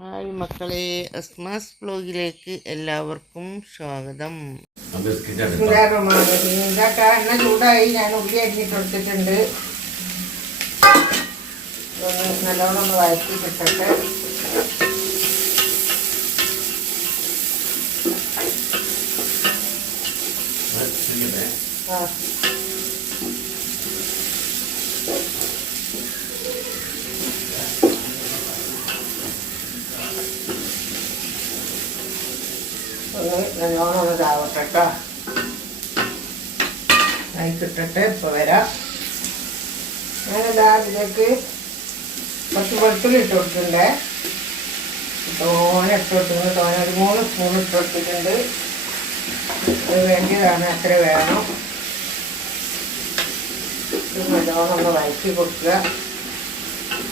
Hi മക്കളെ, അസ്മാസ് വ്ലോഗിലേക്ക് എല്ലാവർക്കും സ്വാഗതം. എണ്ണ ചൂടായി, ഞാൻ ഉള്ളി അരിഞ്ഞിട്ടെടുത്തിട്ടുണ്ട്. നല്ലോണം ഒന്ന് വഴറ്റി കിട്ടട്ടെ. നല്ലോണം ഒന്ന് ഇതാവട്ടെ കേട്ടോ. ആയിക്കിട്ടിട്ട് ഇപ്പോൾ വരാം. ഞാനിതാ ഇതിലേക്ക് കുറച്ച് വെളുത്തുള്ളി ഇട്ട് കൊടുത്തിട്ടുണ്ട്. തോനെ ഇട്ട് കൊടുത്തിട്ടുണ്ട്. തോനെ ഒരു 3 സ്പൂൺ ഇട്ട് കൊടുത്തിട്ടുണ്ട്. അത് വേണ്ടിയതാണ്, അത്ര വേണം. ഇത് നല്ലോണം ഒന്ന് വഴറ്റി കൊടുക്കുക.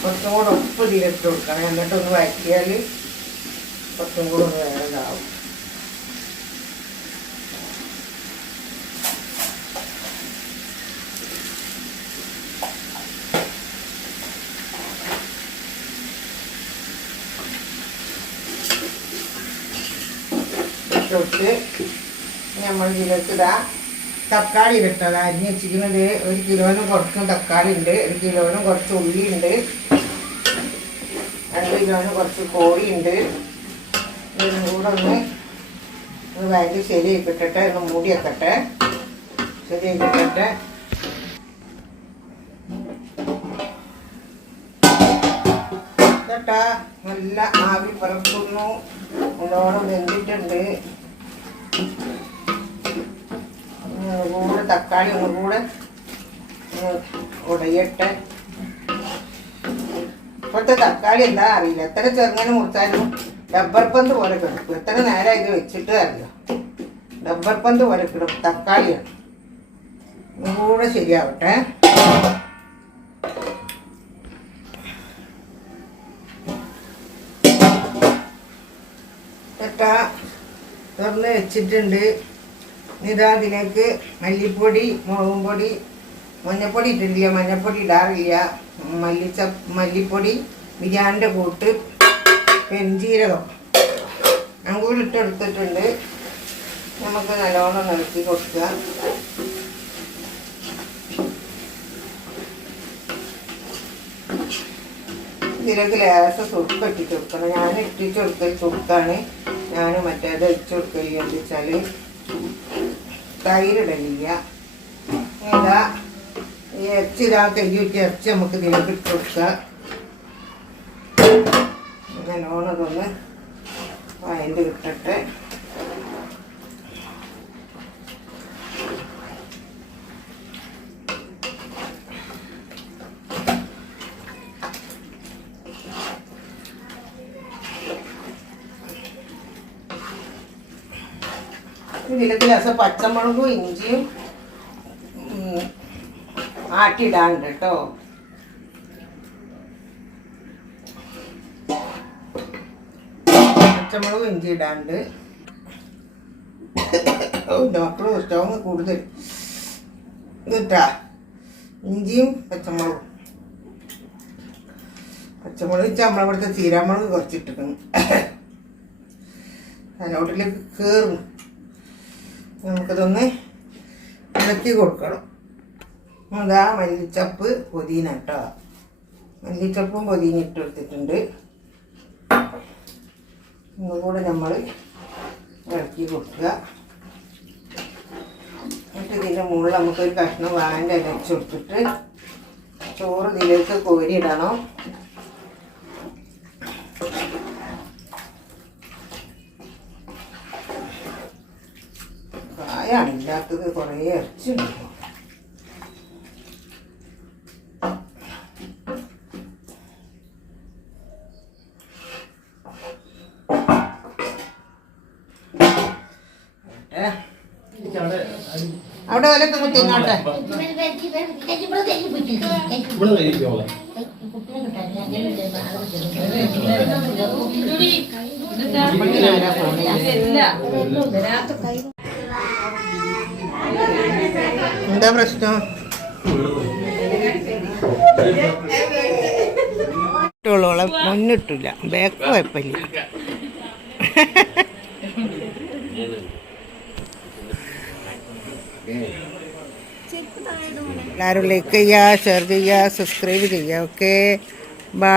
കുറച്ചും കൂടെ ഉപ്പ് ഇതിലിട്ട് കൊടുക്കണം. എന്നിട്ടൊന്ന് വഴറ്റിയാൽ കുറച്ചും കൂടെ ഒന്ന് വേണ്ടതാവും. ഇട്ട് നമ്മൾ ഇതിലേക്ക് തക്കാളി ഇട്ടത് അരിഞ്ഞ് വെച്ചിരിക്കുന്നത്. 1 കിലോന് കുറച്ച് തക്കാളി ഉണ്ട്, 1 കിലോന് കുറച്ച് ഉള്ളി ഉണ്ട്, 2 കിലോന് കുറച്ച് കോഴി ഉണ്ട്. ഇതിനും കൂടെ ഒന്ന് വഴറ്റി ശരിയാക്കിട്ടെ, ഒന്ന് മൂടി വെക്കട്ടെ. ശരിയാക്കിട്ടെ. കേട്ടാ, നല്ല ആവി പറക്കുന്നു. നല്ലോണം വെന്തിട്ടുണ്ട്. ഒന്നുകൂടെ തക്കാളി ഒന്നുകൂടെ ഉടയട്ടെ. ഇപ്പോഴത്തെ തക്കാളി എന്താ അറിയില്ല, എത്ര ചെറുങ്ങനെ മുറിച്ചാലും ഡബ്ബർ പന്ത് പോലെ കിടക്കും. എത്ര നേരം ഇത് വെച്ചിട്ട് അറിയാം, ഡബ്ബർ പന്ത് പോലെ കിടക്കും തക്കാളിയാണ്. ഒന്നുകൂടെ ശരിയാവട്ടെ. തുറന്ന് വെച്ചിട്ടുണ്ട്. ഇതാ അതിലേക്ക് മല്ലിപ്പൊടി, മുളകും പൊടി, മഞ്ഞപ്പൊടി ഇട്ടിട്ടില്ല, മഞ്ഞപ്പൊടി ഇടാറില്ല. മല്ലിപ്പൊടി, ബിരിയാണിൻ്റെ കൂട്ട്, പെരുംജീരകം അങ്ങോട്ട് ഇട്ടെടുത്തിട്ടുണ്ട്. നമുക്ക് നല്ലോണം നിരത്തി കൊടുക്കുക. ഇതിലേക്ക് ലേശം സുർക്ക ഇട്ടിട്ട് കൊടുക്കണം. ഞാൻ ഇട്ടിട്ട് കൊടുക്കൽ സുർക്കാണ്. ഞാൻ മറ്റേത് ഇട്ട് കൊടുക്കലില്ല. എന്താ വെച്ചാൽ തൈരിടലില്ല. ഇതാ ഈ ഇറച്ചി കയ്യൂറ്റി ഇറച്ചി നമുക്ക് ഇതിലേക്ക് ഇട്ട് കൊടുക്കുക. നല്ലോണം ഇതൊന്ന് വയണ്ട് കിട്ടട്ടെ. ഇതിലേക്ക് രസം പച്ചമുളകും ഇഞ്ചിയും ആട്ടിയിടാണ്ട് കേട്ടോ. പച്ചമുളകും ഇഞ്ചി ഇടാണ്ട്. മക്കളും ഇഷ്ടവും കൂടുതൽ ഇതിട്ടാ ഇഞ്ചിയും പച്ചമുളകും. പച്ചമുളക് വെച്ചാൽ നമ്മളിവിടുത്തെ ചീരാമുളക് കുറച്ചിട്ടിരിക്കുന്നു. അതിനോട്ടിലേക്ക് കയറും. നമുക്കിതൊന്ന് ഇളക്കി കൊടുക്കണം. അതാ മല്ലിച്ചപ്പ്, പുതിന കേട്ടോ. മല്ലിച്ചപ്പും പുതിന ഇട്ട് കൊടുത്തിട്ടുണ്ട്. ഒന്നുകൂടെ നമ്മൾ ഇളക്കി കൊടുക്കുക. എന്നിട്ട് ഇതിൻ്റെ മുകളിൽ നമുക്കൊരു കഷ്ണം വാഴൻ്റെ ഇല വെച്ച് കൊടുത്തിട്ട് ചോറ് ഇതിലേക്ക് കോരിയിടണം. കായാണ് ഇല്ലാത്തത്, കുറേ ഇറച്ചിയുണ്ട്. അവിടെ വലൊക്കെ കുത്തിങ്ങോട്ടെ. എന്താ പ്രശ്നം? ഇട്ടോളോളം മുന്നിട്ടില്ല, ബാക്ക് കുഴപ്പമില്ല. എല്ലാവരും ലൈക്ക് ചെയ്യുക, ഷെയർ ചെയ്യുക, സബ്സ്ക്രൈബ് ചെയ്യുക. Okay, by.